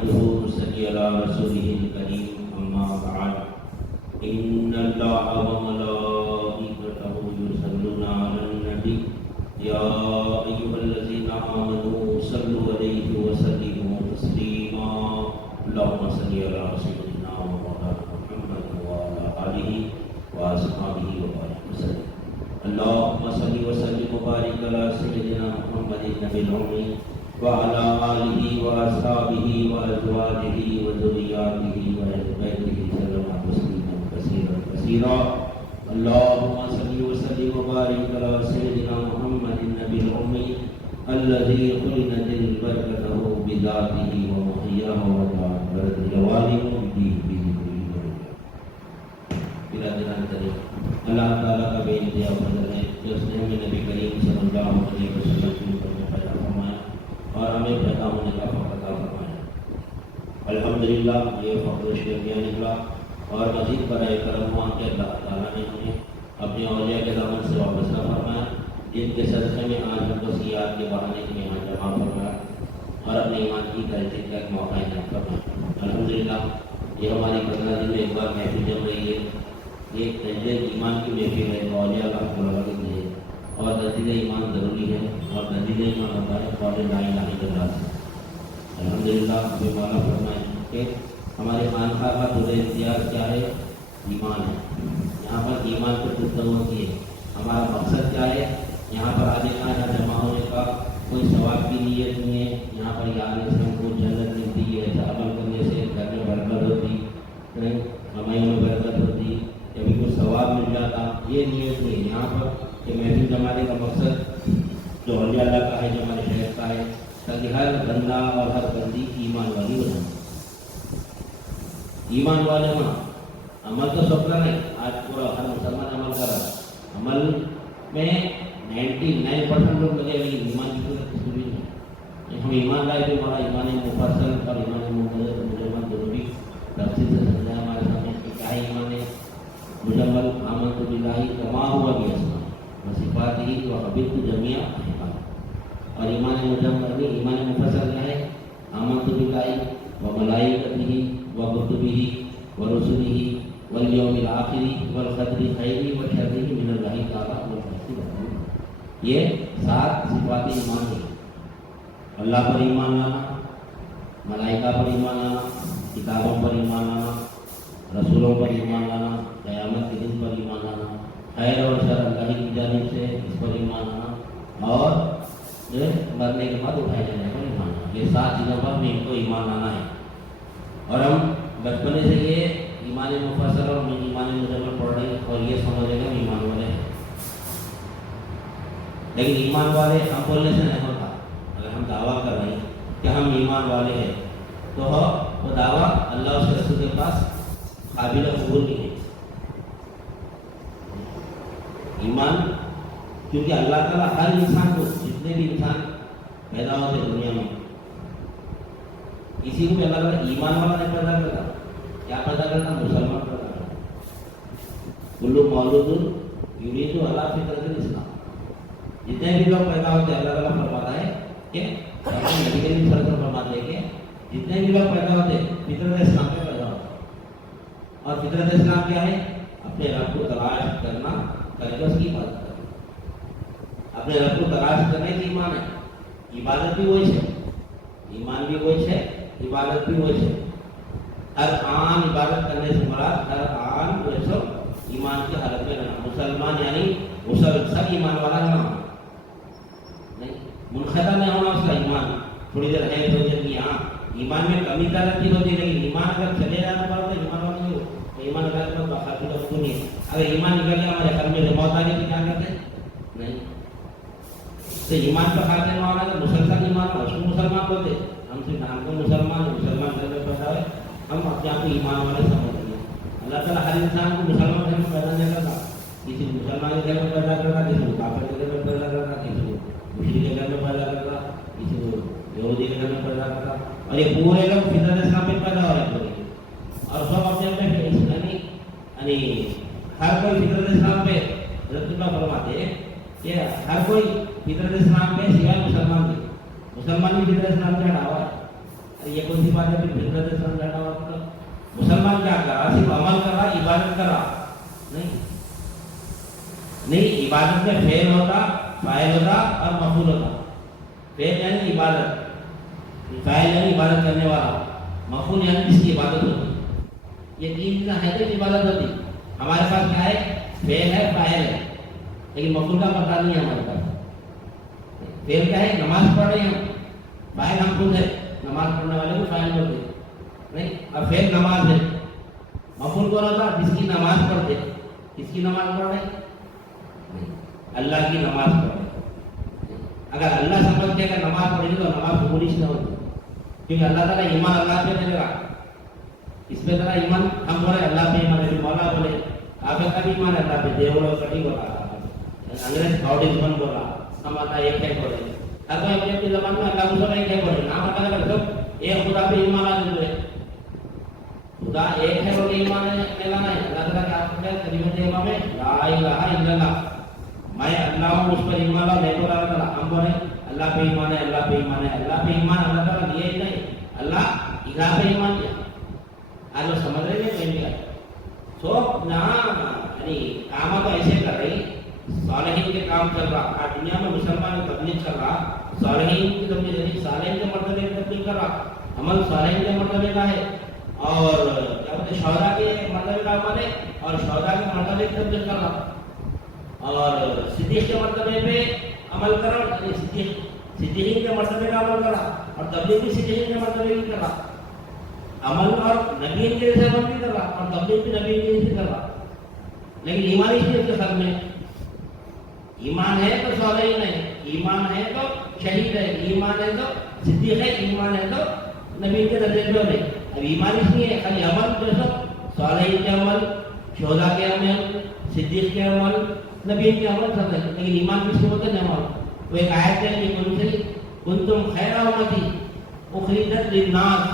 نحمده ونصلي على رسوله الكريم أما بعد إن الله وملائكته يصلون على النبي يا أيها الذين آمنوا صلوا عليه وسلموا تسليما اللهم صل على سيدنا ومولانا محمد وعلى آله وأصحابه وبارك وسلم اللهم صل وسلم وبارك على سيدنا محمد النبي الأمي وعلى آله وأصحابه وأزواجه وذرياته وأهل بيته وسلم تسليما كثيرا كثيرا اللهم صل وسلم وبارك على سيدنا محمد النبي الأمي الذي خلقت البركة بذاته ومحياه وتعبرت الجوانب بذكره برادران کریم اللہ تعالیٰ کا بے انتہا فضل ہے کہ اس نے ہمیں نبی کریم صلی اللہ علیہ وسلم کی امت میں پیدا فرمایا اور ہمیں پیدا ہونے کا فخر عطا فرمایا۔ الحمدللہ یہ فخر شریعہ نکلا اور مزید برائے کرم ہوا کہ اللہ تعالیٰ نے ہمیں اپنے اولیاء کے دامن سے وابستہ فرمایا، جن کے صدقے میں آج ہم کو سیاحت کے بہانے کے یہاں جمع فرمایا اور اپنے ایمان کی تجدید کا ایک موقع انعام فرمایا۔ الحمدللہ یہ ہماری 15 دن میں ایک بار محفل جم رہی ہے، یہ تجدید ایمان کی محفل ہے، اولیاء کا بلاوا کے لیے، اور تجدید ایمان ضروری ہے، اور تجدید ایمان ہوتا ہے قول لا الہ الا اللہ سے۔ الحمدللہ ہمیں مولا فرمائے کہ ہمارے خانقاہ کا درجہ امتیاز کیا ہے؟ ایمان ہے۔ یہاں پر ایمان پر گفتگو ہوتی ہے۔ ہمارا مقصد کیا ہے؟ یہاں پر آنے کا یا جمع ہونے کا کوئی ثواب کی نیت نہیں ہے، یہاں پر یہ آنے سے ہم کو جنت ملتی ہے، ایسا عمل کرنے سے گھر میں برکت ہوتی، کمائی میں برکت ہوتی، کبھی کچھ ثواب مل جاتا، یہ نیت نہیں ہے یہاں پر کہ محفل جمانے کا مقصد جو اولیاء اللہ کا ہے، جو ہمارے شہر کا ہے، تاکہ ہر بندہ اور ہر بندی ایمان والی ہو جائے۔ ایمان والے ہونا عمل تو سب کا نہیں، آج پورا ہر مسلمان عمل کر رہا ہے، عمل میں 99% لوگ لگے ہوئے ایمان کی صورت ضروری نہیں۔ ہم ایمان لائے تو ہمارا ایمان مفصل اور ایمان مجمل دونوں بھی تفصیل سے سمجھا ہمارے سامنے کہ کیا ایمان ہے۔ مجمل آمنت باللہ کما ہوا بھی اسماء وصفاتہ وقبلت جمیع احکامہ، اور ایمان مجمل میں ایمان مفصل کیا ہے؟ آمنت باللہ وملائکتہ وکتبہ ورسلہ والیوم الآخر والقدر خیرہ وشرہ من اللہ تعالی والحسن۔ یہ 7 صفات ایمان ہے۔ اللہ پر ایمان لانا، ملائکہ پر ایمان لانا، کتابوں پر ایمان لانا، رسولوں پر ایمان لانا، قیامت کے دن پر ایمان لانا، خیر اور شر اللہ کی جانب سے اس پر ایمان لانا، اور مرنے کے بعد اٹھائے جانے پر ایمان لانا۔ یہ 7 چیزوں پر ہمیں ان کو ایمان لانا ہے، اور ہم بچپنے سے یہ ایمان مفصل اور ایمان مجمل پڑھ رہے ہیں اور یہ سمجھ رہے ہیں ہم ایمان والے ہیں، لیکن ایمان والے ہم بولنے سے نہیں ہوتا۔ اگر ہم دعویٰ کر رہے ہیں کہ ہم ایمان والے ہیں تو وہ دعویٰ اللہ اس کے رسول کے پاس قابل قبول نہیں ہے۔ ایمان کیونکہ اللہ تعالیٰ ہر انسان کو، جتنے بھی انسان پیدا ہوتے دنیا میں، کسی کو بھی اللہ تعالیٰ ایمان والا نہیں پیدا کرتا، کیا پیدا کرتا؟ مسلمان پیدا کرتا۔ کل مولود یولد علی فطرۃ الاسلام، جتنے بھی لوگ پیدا ہوتے اللہ تعالیٰ فرماتا ہے کہ نبی کریم صلی اللہ علیہ وسلم فرماتے ہیں کہ جتنے بھی لوگ پیدا ہوتے فطرت اسلام پہ پیدا ہوتے، اور فطرت اسلام کیا ہے؟ اپنے رب کو تلاش کرنا، کر کے اس کی عبادت کرنا۔ اپنے رب کو تلاش کرنے کی ایمان ہے، عبادت بھی وہی ہے، ایمان بھی وہی ہے، عبادت بھی وہی ہے۔ ہر آن عبادت کرنے سے مراد ہر آن وہ سب ایمان کی حالت میں رہنا۔ مسلمان یعنی سب ایمان والا رہنا نہیں، منقطع نہیں ہونا اس کا ایمان، تھوڑی دیر ہے تھوڑی دیر کی، ہاں ایمان میں کمی ترقی ہوتی ہے، لیکن ایمان اگر چلے جانا پڑا تو ایمان والا نہیں ہو، ایمان اگر باقی لوگ نہیں ہے۔ اگر ایمان نکل گیا ہمارے گھر میں موت آنے کی کیا کرتے نہیں، تو ایمان پر خاطر نہ ہونا تو مسلسل ایمان ہو، اس کو مسلمان بولتے، ہم صرف نام کو مسلمان گھر میں پیدا ہوئے، ہم اپنے آپ کو ایمان والے سمجھتے ہیں۔ اللہ تعالیٰ ہر انسان کو مسلمان گھر میں پیدا نہیں کرتا، کسی کو مسلمان کے گھر میں پیدا کرتا، کسی کو کافر کے گھر میں پیدا کرتا، کسی کو مشرک کے گھر میں پیدا کرتا، کسی کو یہودی کے گھر میں پیدا کرتا، اور یہ پورے لوگ فطرت اسلام پہ پیدا ہو رہے ہیں، اور سب اپنے اپنے یعنی ہر کوئی فطرت اسلام پہ رسول اللہ فرماتے ہیں کہ ہر کوئی فطرت اسلام پہ سوائے مسلمان بھی فطرت اسلام پہ ہٹا ہوا ہے، یہ کون سی بات ہے؟ پھر فطرت اسلام بیٹھا ہوا تھا. مسلمان کیا کر رہا؟ صرف عمل کر رہا، عبادت کر رہا نہیں. عبادت میں فعل ہوتا، فاعل ہوتا اور مفعول ہوتا. فعل یعنی عبادت، فاعل یعنی عبادت کرنے والا، مفعول یعنی جس کی عبادت ہوتی. یہ تین چیزیں ہیں تو عبادت ہوتی. ہمارے پاس کیا ہے؟ فعل ہے، فاعل ہے، لیکن مفعول کا پتہ نہیں ہے ہمارے پاس. فعل کیا ہے؟ نماز پڑھ رہے ہیں، فاعل ہم خود ہے، نماز پڑھنے والے کو فاعل بولتے نہیں. اب فعل نماز ہے، مفعول کون ہوتا؟ جس کی نماز پڑھتے. کس کی نماز پڑھ رہے؟ اللہ کی نماز پڑھ رہے. اگر اللہ سمجھتے کہ نماز پڑھیں گے تو نماز قبول نہ ہوتی، کیونکہ اللہ تعالیٰ ایمان اللہ پہ دے گا. اس پہ ذرا ایمان ہم بولے اللہ پہ ایمان ہے، مولا بولے آپ کا بھی ایمان ہے اللہ پہ، دیو بولو کٹی بولا، انگریز باؤڈی زبان بولا، ہم اللہ ایک ہے بولے. اب اپنی اپنی زبان میں اللہ کو ایک ہے بولے، نام ادا کر سب ایک خدا پہ ایمان آ جائے. خدا ایک ہے بولے ایمان ہے لانا ہے. اللہ تعالیٰ کیا آپ ہے کلمۃ ایمان میں لا الہ الا اللہ، میں اللہ ہوں، اس پر ایمان لا. میں بولا اللہ تعالیٰ ہم بولے اللہ پہ ایمان ہے، اللہ پہ ایمان ہے. اللہ پہ ایمان اللہ تعالیٰ دیا ہی نہیں، اللہ الہ پہ ایمان دیا. آج وہ سمجھ رہے ہیں کہیں بھی سو نہ یعنی کام تو ایسے کر رہی. صالحین کے کام چل رہا، آج دنیا میں مسلمان تبلیغ چل رہا، صالحین کی تبلیغ یعنی صالحین کے مرتبے کی تبلیغ کر رہا. عمل صالحین کے مرتبے کا ہے اور کیا بولتے ہیں شہداء کے مرتبے کا عمل ہے اور شہداء کے مرتبے کی تبلیغ کر رہا. اور صدیق کے مرتبے پہ عمل کر رہا، صدیقین کے مرتبے کا عمل کر رہا اور تبلیغ بھی صدیقین کے مرتبے کی کر رہا. عمل اور نبی کے جیسے عمل بھی کر رہا اور تبلیغ بھی نبی کے جیسے کر رہا. لیکن ایمان اس کے سر میں ایمان ہے تو صالحین ہے، ایمان ہے تو شہید ہے، ایمان ہے تو صدیق ہے، ایمان ہے تو نبی کے درجے پہ ہے. اب ایمان اس لیے خالی عمل جو سب صالحین کے عمل، شہداء کے عمل، صدیق کے عمل، نبی کے عمل سب ہے. لیکن ایمان کس کو بولتے ہیں؟ عمل. وہ ایک آیت ہے کہ کنتم خیر امتی اخرجت للناس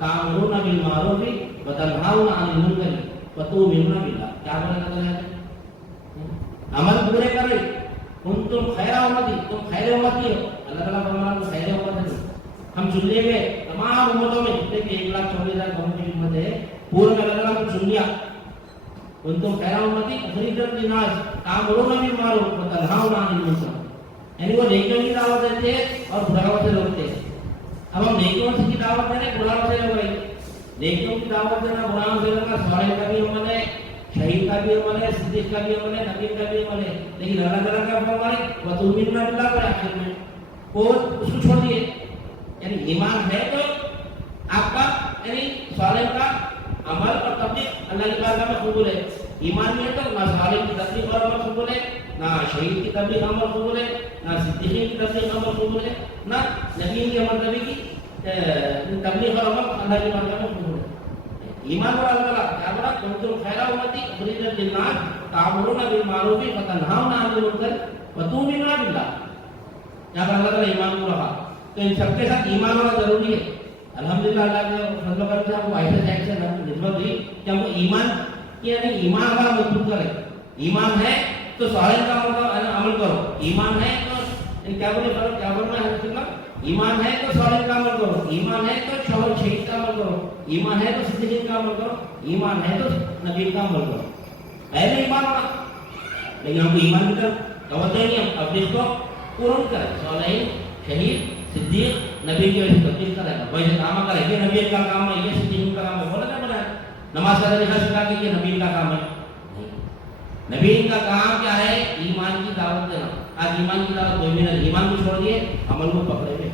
تأمرون بالمعروف وتنهون عن المنکر وتؤمنون باللہ. کیا بولا ہے؟ عمل پورے کر رہے. کنتم خیر امتی، تم خیر امتی ہو. اللہ تعالیٰ فرماتا ہے خیر امت ہے. ہم چن لیے گئے تمام امتوں میں جتنے بھی 1,24,000 قوم کی امت ہے پورے میں اللہ تعالیٰ کو چن لیا. کنتم خیر امتی اخرجت للناس تأمرون بالمعروف وتنهون عن المنکر. یعنی وہ نیکیوں کی دعوت دیتے ہیں اور برائیوں سے روکتے ہیں. اب ہم نیکیوں کی دعوت دے رہے ہیں، برائیوں سے روک رہے ہیں. نیکیوں کی دعوت دینا، برائیوں سے روکنا صالح کا بھی عمل ہے، شہید کا بھی عمل ہے، صدیق کا بھی عمل ہے، نبی کا بھی عمل ہے. لیکن اللہ تعالیٰ کا فرمان ہے وَتُؤْمِنُونَ بِاللَّهِ پر آخر میں وہ اس کو چھوڑ دیے. یعنی ایمان ہے تو آپ کا یعنی صالح کا عمل اور تبلیغ اللہ کی بارگاہ میں قبول ہے. ایمان نہیں ہے تو نہ صالح کی تبلیغ اور عمل قبول ہے، نہ شہید کی تبلیغ عمل قبول ہے، نہ صدیقین کی تبلیغ عمل قبول ہے، نہ نبی کے مرتبے کی تبلیغ اور عمل اللہ کی بارگاہ میں قبول ہے. ایمان اور اللہ تعالیٰ کیا بولا؟ کنتم خیر امتی اخرجت للناس تأمرون بالمعروف وتنهون عن المنکر وتؤمنون باللہ. یہاں پر اللہ تعالیٰ ایمان کو رکھا. تو ان سب کے ساتھ ایمان ہونا ضروری ہے. الحمدللہ اللہ کے فضل و کرم سے ہم کو ایسے سائڈ سے نسبت ہوئی کہ ہم کو ایمان کی یعنی ایمان ہمارا مضبوط کرے. ایمان ہے تو صالح کا عمل کرو. ایمان ہے تو کیا بولے کیا بولنا ہے؟ ایمان ہے تو صالح کا عمل کرو. ایمان ہے تو شہید کا عمل کرو. ایمان ہے تو صدیقین کا عمل کرو. ایمان ہے تو نبی کا عمل کرو. پہلے ایمان ہونا. لیکن ہم کو ایمان کی طرف توجہ نہیں. ہم اب اس کو پورن کریں. صالحین، شہید، صدیق، نبی کی وجہ سے تبلیغ کرے گا. ویسے کام کرے یہ نبی کا کام ہے، یہ صدیق کا کام ہے. بولا کیا بنا ہے؟ نماز کا طریقہ سکھا کہ یہ نبی کا کام ہے. نبی کا کام کیا ہے؟ ایمان کی دعوت دینا. آج ایمان کی دعوت کوئی بھی نہیں. ایمان کو چھوڑ دیے، عمل کو پکڑے ہوئے.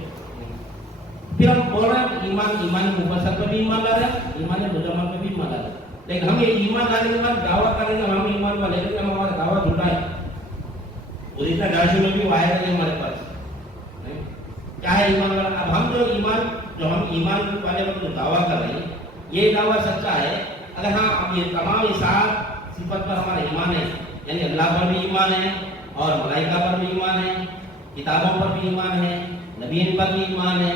پھر ہم بول رہے ہیں ایمان کے اوپر سب پہ بھی ایمان لا رہے ہیں، ایمان مجمل پہ بھی ایمان لا رہے ہیں. لیکن ہم یہ ایمان لانے کے بعد دعوت کریں گے ہم ایمان والے لیکن ہم ہمارا دعوت جھوٹا ہے. اور اتنا ڈاشو میں بھی وائرل ہے ہمارے پاس. کیا ہے ایمان والا؟ اب ہم جو ایمان والے وقت جو دعویٰ کر رہے ہیں یہ دعویٰ سچا ہے. اگر ہم یہ تمام صفات پر ہمارا ایمان ہے، یعنی اللہ پر بھی ایمان ہے اور ملائکہ پر بھی ایمان ہے، کتابوں پر بھی ایمان ہے، نبیین پر بھی ایمان ہے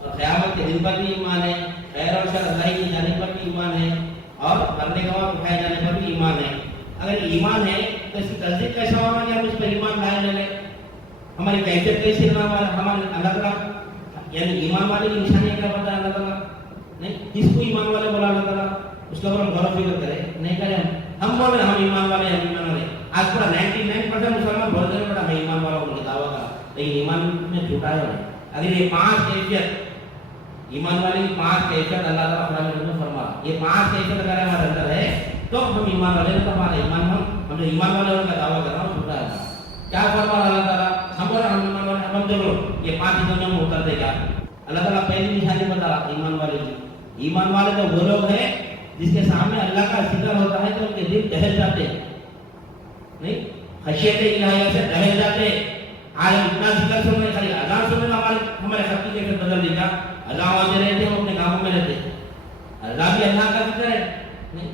اور قیامت کے دن پر بھی ایمان ہے، خیر اور شر اللہ کی جانب پر بھی ایمان ہے اور مرنے کے بعد اٹھائے جانے پر بھی ایمان ہے. اگر ایمان ہے تو اس کی تصدیق کیسا ہوگا کہ ہم اس پر ایمان لائے لے لیں؟ ہماری کیفیت کیسے ہمارے اللہ تعالیٰ یعنی ایمان والے کی نشانی کیا بتا اللہ تعالیٰ؟ نہیں، کس کو ایمان والے بولا اللہ تعالیٰ؟ اس کا اوپر ہم غور و فکر کریں نہیں کریں؟ ہم بول رہے ہیں ہم ایمان والے ہیں، ہم ایمان والے. آج پورا 99% مسلمان بولتے ہیں بڑا میں ایمان والا ہوں، دعویٰ کرا، لیکن ایمان میں جھوٹا ہے. اگر یہ 5 کیفیت ایمان والے کی 5 کیفیت اللہ تعالیٰ قرآن مجید میں فرما، یہ 5 کیفیت اگر ہمارے اندر ہے تو ہم ایمان والے ہیں. تو ہمارا ایمان ہم جو ایمان والے ہونے کا دعویٰ کر رہا ہوں جھوٹا ہے. کیا فرما اللہ تعالیٰ؟ ہم بول رہے ہیں ہم ایمان والے ہیں. اب دیکھ لو یہ 5 چیزوں میں اترتے کیا اللہ تعالیٰ پہلی نشانی بتا رہا ایمان والے کی. ایمان والے تو وہ لوگ ہیں جس کے سامنے اللہ کا ذکر ہوتا ہے تو ان کے دل دہل جاتے ہیں، نہیں خشیت الہیہ سے دہل جاتے. آج اتنا ذکر سن رہے، خالی اذان سننے ہمارے خط کی کیفیت بدل دی. کیا اذان ہوتے رہتے ہم اپنے کاموں میں رہتے. اذان بھی اللہ کا ذکر ہے، نہیں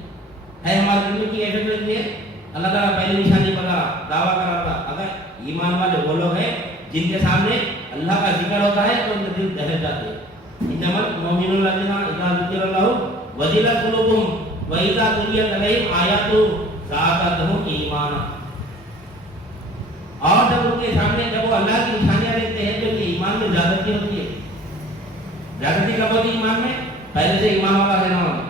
ہے ہمارے دل کی کیفیت رہتی ہے. اللہ تعالیٰ پہلی نشانی بتا دعویٰ کر رہا تھا اگر ایمان والے وہ لوگ ہیں جن کے سامنے اللہ کا ذکر ہوتا ہے تو ان کے دل دہل جاتے. انما المؤمنون الذين اذا ذكر الله وجلت قلوبهم واذا تليت عليهم آیاته زادتهم ایمانا. اور جب ان کے سامنے جب وہ اللہ کی نشانیاں دیکھتے ہیں تو یہ ایمان میں زیادتی ہوتی ہے. زیادتی کب ہوتی ہے ایمان میں؟ پہلے سے ایمان والا رہنا ہونا.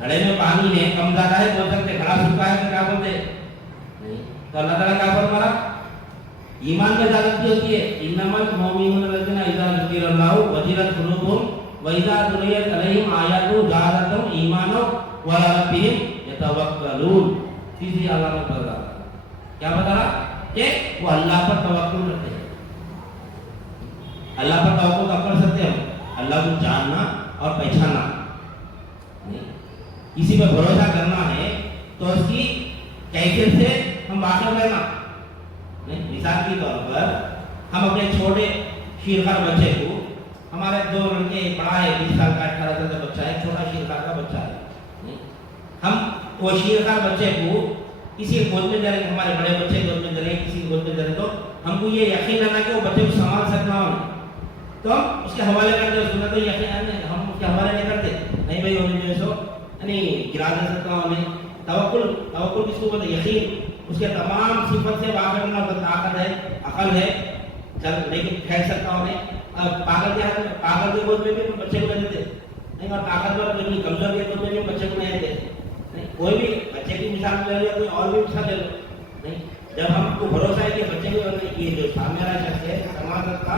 گھڑے میں پانی ہے کم زیادہ ہے بول سکتے، گھڑا سوکھا ہے تو کیا بولتے نہیں. تو اللہ تعالیٰ کیا فرمایا؟ ایمان میں زیادتی ہوتی ہے. انما المؤمنون الذين اذا ذكر الله وجلت قلوبهم واذا تليت عليهم آیاته زادتهم ایمانا وعلى ربهم يتوکلون. تیسری علامت بتا رہا کیا بتا رہا کہ وہ اللہ پر توکل رکھتے ہیں. اللہ پر توکل کب کر سکتے ہیں؟ اللہ کو جاننا اور پہچاننا. کسی پر بھروسہ کرنا ہے تو اس کی کیفیت سے ہم واقف رہنا. مثال کے طور پر ہم اپنے چھوٹے شیرخوار بچے کو، ہمارے 2 لڑکے، بڑا ہے 20 سال کا 18 سال کا بچہ ہے، چھوٹا شیرخوار کا بچہ ہے. ہم وہ شیرخوار بچے کو کسی گود میں دے رہے، ہمارے بڑے بچے گود میں دے رہے، کسی گود میں دے رہے، تو ہم کو یہ یقین رہنا کہ وہ بچے کو سنبھال سکنا ہو تو ہم اس کے حوالے کرتے. اس میں تو یقین ہم اس کے حوالے نہیں کرتے، نہیں بھائی انہیں جو ہے سو یعنی گرا دے سکتا ہوں. انہیں توکل کس کو بولتے؟ یقین. اس کے تمام صفت سے واقف ہونا، طاقت ہے، عقل ہے، چل لیکن کھیل سکتا ہوں. اب پاگل کے گود میں بھی بچے کو نہیں دیتے نہیں، اور طاقتور کمزور کے گود میں بھی بچے کو نہیں دیتے. کوئی بھی بچے کی مثال لے لو، کوئی اور بھی مثال لے لو. نہیں جب ہم کو بھروسہ ہے کہ بچے کو یہ جو سامنے والا شخص ہے سنبھال سکتا،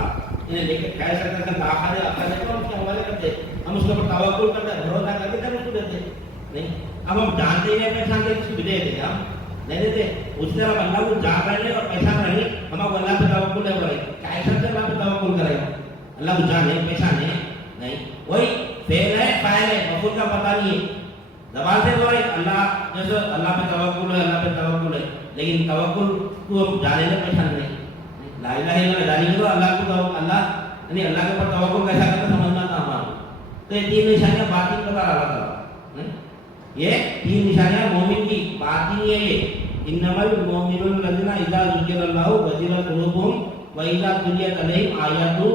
انہیں لے کے کھیل سکتا، طاقت ہے، عقل ہے، تو ہم اس کے حوالے کرتے. ہم اس کے اوپر توکل کرتے، بھروسہ کر کے تب اس کو دیتے. نہیں اب ہم جانتے ہیں پہچانتے اس کو بھی دے دیتے، ہم نہیں دیتے. اس طرح اللہ کو جان رہے اور پہچان رہے، ہم آپ اللہ پہ توکل نہیں کریں. کیسے سے اللہ پہ توکل کریں؟ اللہ کو جانے پہچانے نہیں. وہی فعل ہے، فاعل ہے، مفعول کا پتہ نہیں ہے. زبان سے بولے اللہ جیسے اللہ پہ توکل ہے، اللہ پہ توکل ہے، لیکن توکل کو ہم جانے میں پہچان نہیں. لا الہ الا اللہ جانے کو اللہ کو اللہ یعنی اللہ کے اوپر توکل کیسا کرنا سمجھنا تھا ہمارا. تو یہ 3 نشانیاں باطن بتا رہا تھا. یہ 3 نشانیاں مومن کی باطنی ہے. یہ انما المؤمنون الذين اذا ذكر الله وجلت قلوبهم واذا تليت عليهم آیاته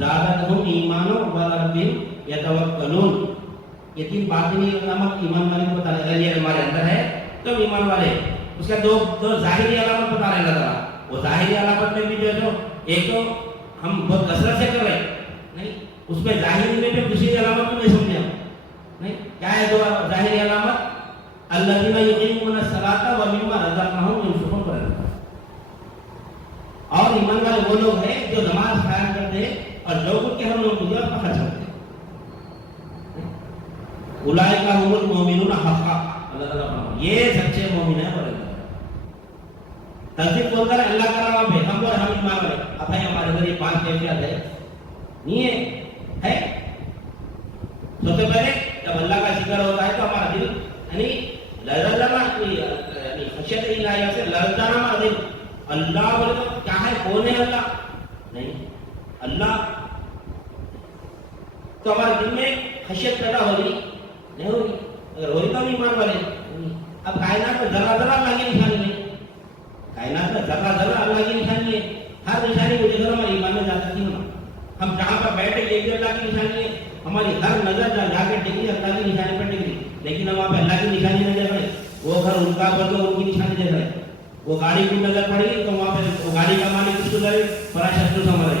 زادتهم ایمانا وعلى ربهم يتوکلون. یہ 3 باطنی علامت ایمان والے کو بتا رہے ہیں. ہمارے اندر ہے تو ایمان والے. اس کا دو ظاہری علامت بتا رہے ہیں اللہ تعالیٰ. وہ ظاہری علامت میں بھی جو ہے ایک تو ہم بہت کثرت سے کر رہے نہیں، اس میں ظاہری میں بھی دوسری علامت کو نہیں سمجھے ہم. نہیں کیا ہے دو ظاہری علامت؟ الذين يقيمون الصلاة ومما رزقناهم ينفقون. اور ایمان والے وہ لوگ ہیں جو نماز قائم کرتے ہیں اور جو کچھ کہ ہم لوگ مجھے اپنا خرچ کرتے ہیں. اولئک هم المؤمنون حقا. اللہ تعالیٰ فرماتا ہے یہ سچے مومن ہیں. اور تصدیق بول کر اللہ کا نام ہے ہم اور ہم ایمان والے. اب ہے ہمارے اندر یہ 5 کیفیت ہے نہیں ہے. سب سے پہلے جب اللہ کا ذکر ہوتا ہے تو ہمارا دل یعنی لرزنا یعنی خشیت الہیہ سے لرزنا ہمارا دل. اللہ بولے تو کیا ہے؟ کون ہے اللہ؟ نہیں اللہ تو ہمارے دل میں خشیت پیدا ہوگی نہیں ہوگی؟ اگر ہوگی تو ہم ایمان والے. اب کائنات میں ذرا ذرا اللہ کی نشانی ہے. کائنات میں ذرا ذرا اللہ کی نشانی ہے. ہر نشانی کو دیکھ ہمارے ایمان میں جاتا نہیں ہونا. ہم جہاں پر بیٹھے یہ بھی اللہ کی نشانی ہے. ہماری ہر نظر جا کے ٹکری اللہ کی نشانی پر ٹکری، لیکن ہم وہاں پہ اللہ کی نشانی نہیں دیکھ رہے. وہ گھر ان کا بول تو ان کی نشانی دیکھ رہے. وہ گاڑی کی نظر پڑی تو وہاں پہ وہ گاڑی کا مالک اس کو لگے بڑا شخص سمجھ رہے.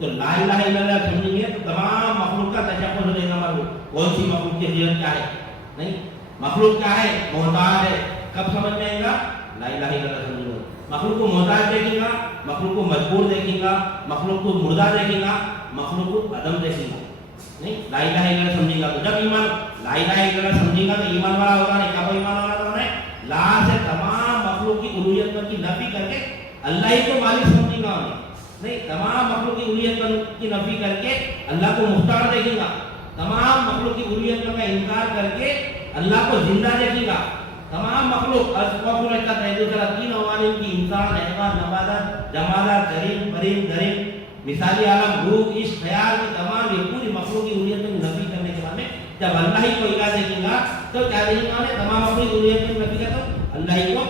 تو لا الہ الا اللہ سمجھیں گے تو تمام مخلوق کا تشخص ہو جائے گا ہمارے کو کون سی مخلوق کی حیثیت کیا ہے. نہیں مخلوق کیا ہے, محتاج ہے. کب سمجھ میں آئے گا, لا الہ الا اللہ سمجھیں گے. مخلوق کو محتاج دیکھیں گا, مخلوق کو مجبور دیکھیں گا, مخلوق کو مردہ دیکھیں گا, مخلوق کو عدم دیکھیں گا. نہیں لا الہ الا اللہ سمجھیں گا تو جب ایمان لا الہ الا اللہ سمجھیں گا تو ایمان والا ہوگا. نہیں کب ایمان والا ہوگا ہے, لا سے تمام مخلوق کی الوہیت کی نفی کر کے اللہ ہی کو مالک سمجھیں گا. نہیں تمام مخلوق کی الوہیت کی نفی کر کے اللہ کو مختار دیکھیں گا. تمام مخلوق کی الوہیت کا انکار کر کے اللہ کو زندہ دیکھیں گا. تمام مخلوق تین عوالم کی انسان, حیوان, نباتات, جمادات, جریم, پرند, درند, مثالی عالم, روح, عشق, خیال کی تمام یہ پوری مخلوق کی الوہیت کی نفی کرنے کے بعد میں جب اللہ ہی کو الہ دیکھیں گا تو کیا دیکھیں گا, تمام مخلوق کی الوہیت کی نفی کرتا تو اللہ ہی کو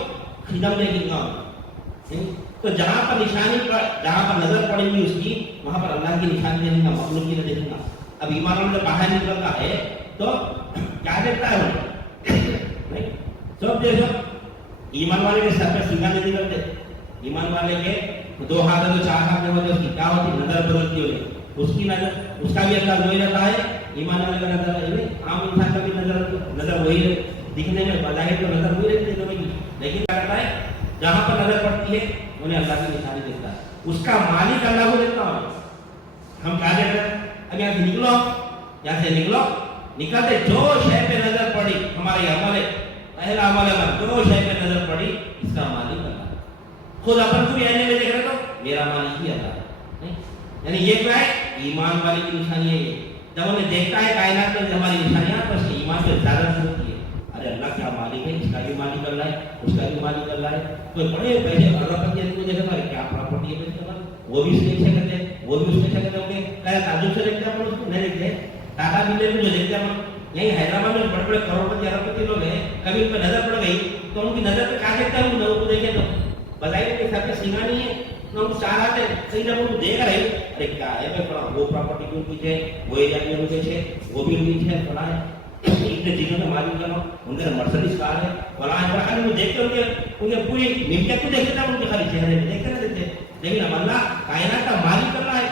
خدم دیکھیں گا. تو جہاں پر نشانی پر جہاں پر نظر پڑے گی اس کی وہاں پر اللہ کی نشانی دیکھیں گا, مخلوق کی دیکھیں گا. اب ایمان والوں سے باہر نکلتا ہے تو کیا دیکھتا ہے وہ, سب دیکھو ایمان والے کے سر پہ سنگا نہیں نکلتے. ایمان والے کے 2 ہاتھ تو 4 ہاتھ میں ہوتے, اس کی کیا ہوتی, نظر بدلتی ہوئی. اس کی نظر اس کا بھی انداز وہی رہتا ہے, ایمان والے کا نظر عام انسان کا بھی نظر وہی دکھنے میں بظاہر تو نظر وہی رہتی ہے, لیکن کیا کرتا ہے جہاں پر نظر پڑتی ہے انہیں اللہ کی نشانی دیکھتا ہے. اس کا مالک اللہ کو دیکھتا ہے. ہم کیا دیکھتے ہیں, اب یہاں سے نکلو, یہاں سے نکلو, نکلتے جو شے پہ نظر پڑی ہمارے عمل ہے, پہلا عمل ہے جو شے پہ نظر پڑی اس کا مالک اللہ. خود اپن کو بھی ایسے میں دیکھ رہے تو میرا مالک ہی اللہ ہے. یعنی یہ کیا ہے, ایمان والی کی نشانی ہے. یہ جب انہیں دیکھتا ہے کائنات میں ہماری نشانیاں تو اس کے ایمان سے زیادہ ہوتی ہے. ارے اللہ کیا مالک ہے, اس کا بھی مالک اللہ ہے, اس کا بھی مالک اللہ ہے. کوئی بڑے پیسے اربپتی آدمی کو دیکھتا ہے کیا پراپرٹی ہے اس کے پاس, وہ بھی اس کے ایسے کرتے ہیں, وہ بھی اس کے ایسے کرتے ہوں گے. کیا تعجب سے دیکھتے ہیں اس کو, نہیں دیکھتے. ٹاٹا بلے میں جو دیکھتے ہیں یہی حیدرآباد میں بڑے بڑے کروڑپتی اربپتی لوگ ہیں, کبھی ان پہ نظر پڑ گئی تو ان کی نظر پہ کیا دیکھتا ہے, ان کو دیکھے تو بتائیے کہ سب کا سیما نہیں ہے, نہ ان کو چار آتے صحیح جب ان کو دیکھ رہے ارے کیا ہے بھائی پڑا, وہ پراپرٹی کیوں پیچھے, وہ ایریا میں ان کے وہ بھی پیچھے پڑا ہے, اتنے چیزوں میں مالک کرنا, ان کے مرسڈیز کار ہے, فلاں ہے, خالی وہ دیکھتے ان کے پوری ملکیت کو دیکھتے ہیں, ان کے خالی چہرے میں دیکھتے نہ دیکھتے. لیکن اب اللہ کائنات کا مالک کرنا ہے,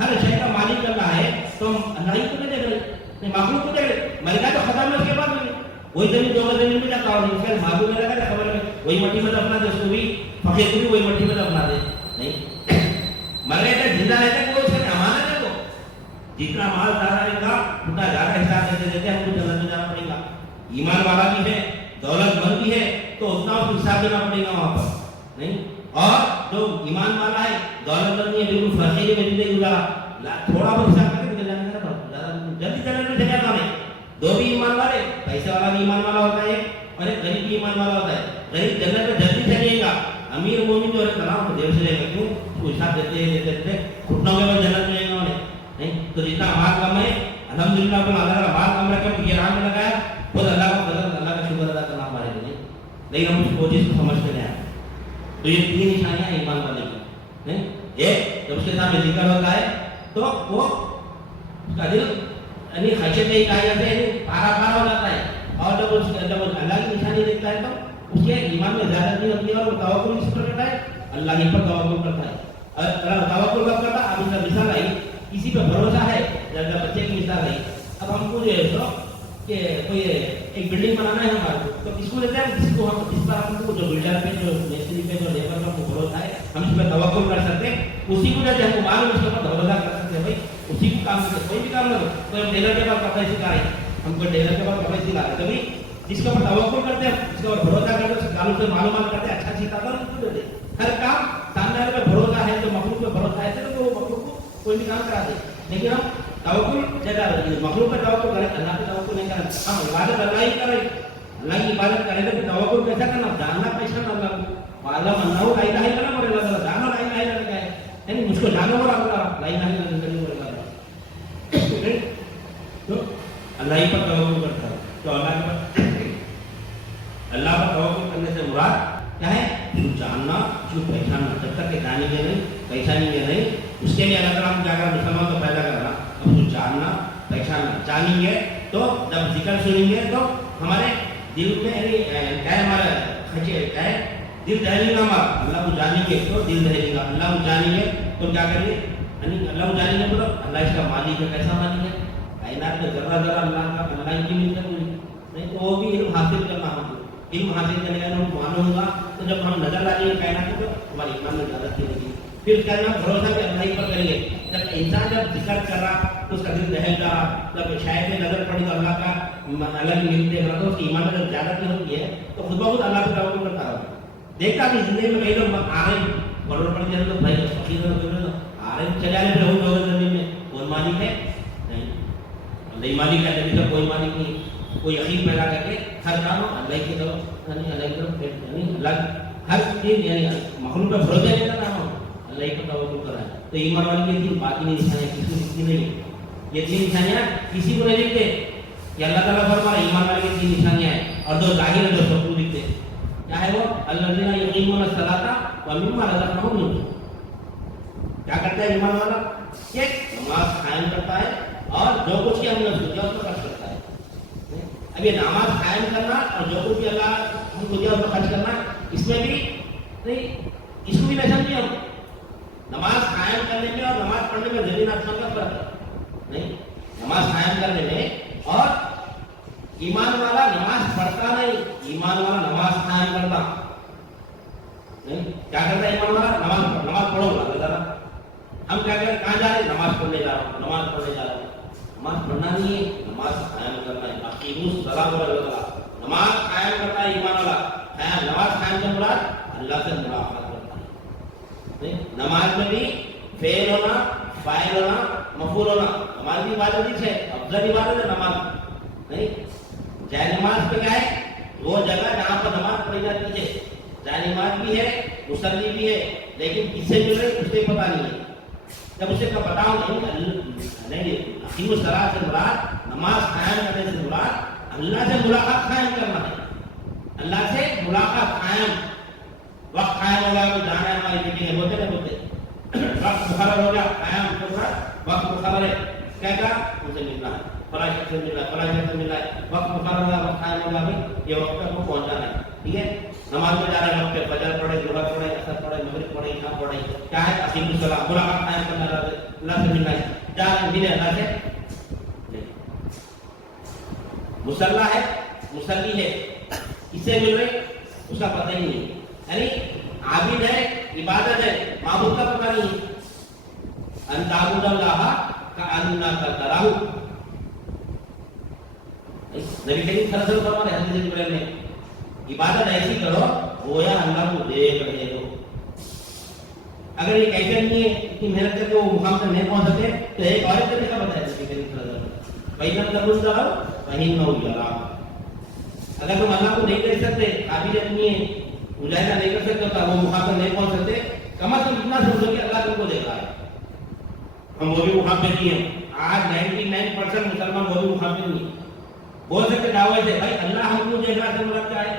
ہر شے کا مالک کرنا ہے تو ہم اللہ ہی کو نہیں دیکھ رہے, مخلوق کو دیکھ رہے. ملکہ تو ختم ہے اس کے بعد میں وہی زمین 2 زمین میں جاتا ہوں, اس کے معبود میں لگا خبر میں وہی مٹی میں دفنا دے, اس کو بھی فقیر کو بھی وہی مٹی میں دفنا دے. نہیں مر گئے تھے, زندہ رہتے ہیں, وہ اس کا امانت ہے. وہ جتنا مال زیادہ رہے گا اتنا زیادہ حساب دیتے دیتے ہم کو جنت میں جانا پڑے گا. ایمان والا بھی ہے, دولت مند بھی ہے تو اتنا اس کو حساب دینا پڑے گا وہاں پر. نہیں اور جو ایمان والا ہے, دولت مند نہیں ہے, بالکل فرقے میں زندگی گزارا, تھوڑا بہت حساب کر کے جانے کا جلدی جنت میں جگہ نہیں. 2 بھی ایمان والے, پیسے والا بھی ایمان والا ہوتا ہے اور ایک غریب بھی ایمان والا ہوتا ہے. غریب جنت میں جلدی چلے گا, امیر مومن جو ہے کلام کو دیر سے لے گا, کیوں اس کو حساب دیتے دیتے گھٹنوں کے بعد جنت میں جائے گا انہیں. نہیں تو جتنا مال کم ہے الحمدللہ اپنا اللہ کا مال کم رکھے تو یہ رام میں لگایا, خود اللہ کا قدر, اللہ کا شکر ادا کرنا ہمارے لیے. لیکن ہم اس کو چیز کو سمجھتے نہیں. تو یہ 3 نشانیاں ایمان والے کی. ایک جب اس کے سامنے ذکر ہوتا ہے تو وہ اس کا دل یعنی خشیت الہیہ سے پارا پارا ہو جاتا ہے, اور جب اللہ کی نشانی دیکھتا ہے تو اس کے ایمان میں زیادتی ہوتی ہے اور وہ توکل کس پر کرتا ہے, اللہ ہی پر توکل کرتا ہے. اور توکل کب کرتا ہے, اب اس کا مثال آئی, کسی پہ بھروسہ ہے, جب بچے کی مثال آئی. اب ہم کو یہ سو کہ کوئی ایک بلڈنگ بنانا ہے ہمارے کو, تو کس کو دیتے ہیں, جس کو ہم جس پر ہم کو جو بلڈر پہ جو مستری پہ جو لیبر کا بھروسہ ہے ہم اس پہ توکل کر سکتے ہیں, اسی کو دیتے ہیں. ہم کو معلوم اس کے اوپر بھروسہ کر سکتے ہیں, بھائی اسی کو کام کرتے, کوئی بھی کام نہ ہو. کوئی ٹیلر کے پاس کپڑے سکھا رہے ہیں, ہم کو ٹیلر کے پاس کپڑے سکھا رہے ہیں, کبھی جس کے اوپر توکل کرتے ہیں, جس کے اوپر بھروسہ کرتے ہیں, معلوم سے معلومات کرتے ہیں, اچھا سیکھا تھا اس کو دیتے. ہر کام سامنے والے پہ بھروسہ ہے, تو مخلوق پہ بھروسہ ہے تو وہ مخلوق کو کوئی بھی کام کرا دے. لیکن ہم توکل زیادہ مخلوق پہ توکل کریں, اللہ پہ توکل نہیں کریں. ہم عبادت اللہ ہی کریں, اللہ کی عبادت کریں تو توکل کیسا کرنا, جاننا پہچانا اللہ کو. معلوم اللہ لا الہ الا اللہ بولے اللہ, جانو لا الہ الا اللہ کیا ہے, یعنی مجھ کو جانو اور اللہ لا الہ الا اللہ بولے اللہ. تو اللہ ہی پر توکل کرتا ہے. تو اللہ پر توکل کرنے سے مراد کیا ہے, جو جاننا, جو پہچاننا. جب تک کہ جانیں گے نہیں, پہچانیں گے نہیں, اس کے لیے اللہ تعالیٰ ہم کیا کرنا, مسلمان کو پیدا کرنا. اب جو جاننا پہچاننا جانیں گے تو جب ذکر سنیں گے تو ہمارے دل میں کیا ہے, ہمارا کھچے کیا ہے, دل دہلے گا. ہمارا اللہ کو جانیں گے تو دل دہلے گا, اللہ کو جانیں گے تو کیا کریں گے, اللہ جانے کا مطلب اللہ اس کا مالک ہے. کیسا مالک ہے؟ کائنات میں ذرا ذرا اللہ کا اللہ کی ملکت نہیں تو وہ بھی علم حاصل کرنا ہم کو. علم حاصل کرنے کا ہم معلوم ہوگا تو جب ہم نظر آ رہی ہے کائنات کو ہمارے ایمان میں زیادہ کی ہوگی. پھر کرنا بھروسہ کہ اللہ ہی پر کریں گے. جب انسان جب ذکر کر رہا تو اس کا دل رہے گا. جب شاید میں نظر پڑی تو اللہ کا الگ ملتے گا تو اس کی ایمان میں جب زیادہ کی ہوتی ہے تو خود بخود اللہ سے توقع کرتا ہوگا. دیکھتا کہ زندگی میں کئی لوگ آ رہے ہیں کروڑ پڑ جائے تو بھائی فقیر آ رہے چلے آ رہے رہوں گے زمین میں. کون مالک ہے؟ نہیں مالک ہے. جب کوئی مالک نہیں. کوئی یقین پیدا کر کے ہر کام اللہ کی طرف اللہ کی طرف الگ ہر چیز یعنی مخلوق پہ بھروسہ نہیں کرنا ہم اللہ کی توقع کر رہا ہے. تو ایمان والی یہ تین باقی نہیں نشانیاں کسی کی نہیں ہے. یہ تین نشانیاں کسی کو نہیں دکھتے کہ اللہ تعالیٰ فرما ایمان والے کی تین نشانیاں ہیں اور دو ظاہر ہے جو سب کو دکھتے. کیا ہے وہ؟ الذین یقیمون الصلاۃ ومما رزقناہم ينفقون. کیا کرتا ہے ایمان والا؟ کہ نماز قائم کرتا ہے اور جو کچھ کی ہم نے سوچا اس کو خرچ کرتا ہے. اب یہ نماز قائم کرنا اور جو کچھ بھی اللہ ہم کو دیا اس کو خرچ کرنا اس میں بھی نہیں اس کو بھی نہیں سمجھے ہم. نماز قائم کرنے میں اور نماز پڑھنے میں زمین آسمان کا فرق ہے. نہیں نماز قائم کرنے میں اور ایمان والا نماز پڑھتا نہیں. ایمان والا نماز قائم کرتا نہیں. کیا کرتا ہے ایمان والا؟ نماز پڑھو گا. ہم کیا کریں کہاں جا رہے ہیں؟ نماز پڑھنے جا رہا ہوں. نماز پڑھنے جا رہا ہوں. نماز پڑھنا نہیں ہے نماز قائم کرنا ہے. اقیموا الصلاۃ والصلاۃ نماز قائم کرتا ہے ایمان والا. نماز قائم سے مراد اللہ سے ملاقات کرتا ہے. نماز میں بھی فعل ہونا فاعل ہونا مفعول ہونا. نماز کی عبادت ہے افضل عبادت ہے نماز. نہیں جائے نماز پہ کیا ہے؟ وہ جگہ جہاں پر نماز پڑھی جاتی ہے. جائے نماز بھی ہے مصلی بھی ہے لیکن کس سے مل رہی اس سے پتا نہیں ہے. جب اسے کا بتاؤں نہیں اقیموا الصلاۃ سے مراد نماز قائم کرنے سے مراد اللہ سے ملاقات قائم کرنا ہے. اللہ سے ملاقات قائم. وقت قائم ہو گیا تو جانا ہے ہماری میٹنگ ہوتے نہ ہوتے. وقت مقرر ہو گیا قائم کرنا وقت مقرر ہے کیا کہا ان سے ملنا ہے فلاں شخص سے ملنا ہے فلاں شخص سے ملنا ہے. وقت مقرر ہوا وقت قائم ہوگا بھائی یہ وقت تک کو پہنچانا ہے. ٹھیک ہے نماز میں جا رہے ہیں وقت پہ فجر پڑھے ظہر پڑھے عصر پڑھے مغرب پڑھے عشاء پڑھے کیا ہے اقیموا الصلاۃ ملاقات قائم کرنا اللہ سے ملنا ہے. جا رہے ملے اللہ سے مصلی ہے مصلی ہے اس سے مل رہے اس کا پتہ ہی نہیں. یعنی عابد ہے عبادت ہے معبود کا پتہ نہیں ہے. ان تعبد اللہ کأنک تراہ. نبی کریم صلی اللہ علیہ وسلم فرما رہے حدیث جبریل میں عبادت ایسی کرو گویا اللہ کو دیکھ رہے ہو. اگر یہ کیفیت نہیں ہے اتنی محنت کر کے وہ مقام تک نہیں پہنچ سکتے تو ایک اور طریقہ بتایا نبی کریم صلی اللہ علیہ وسلم فإن تبص فإنه يراك. اگر تم اللہ کو نہیں دیکھ سکتے قابلیت نہیں ہے مجاہدہ نہیں کر سکتے تو وہ مقام تک نہیں پہنچ سکتے. کم از کم اتنا سمجھو کہ اللہ تم کو دیکھ رہا ہے. ہم وہ بھی مقام پہ نہیں ہیں. آج 99% مسلمان وہ بھی مقام پہ نہیں ہیں. بول سکتے دعوے سے بھائی اللہ ہم کو دیکھ رہا ہے مراد کیا ہے؟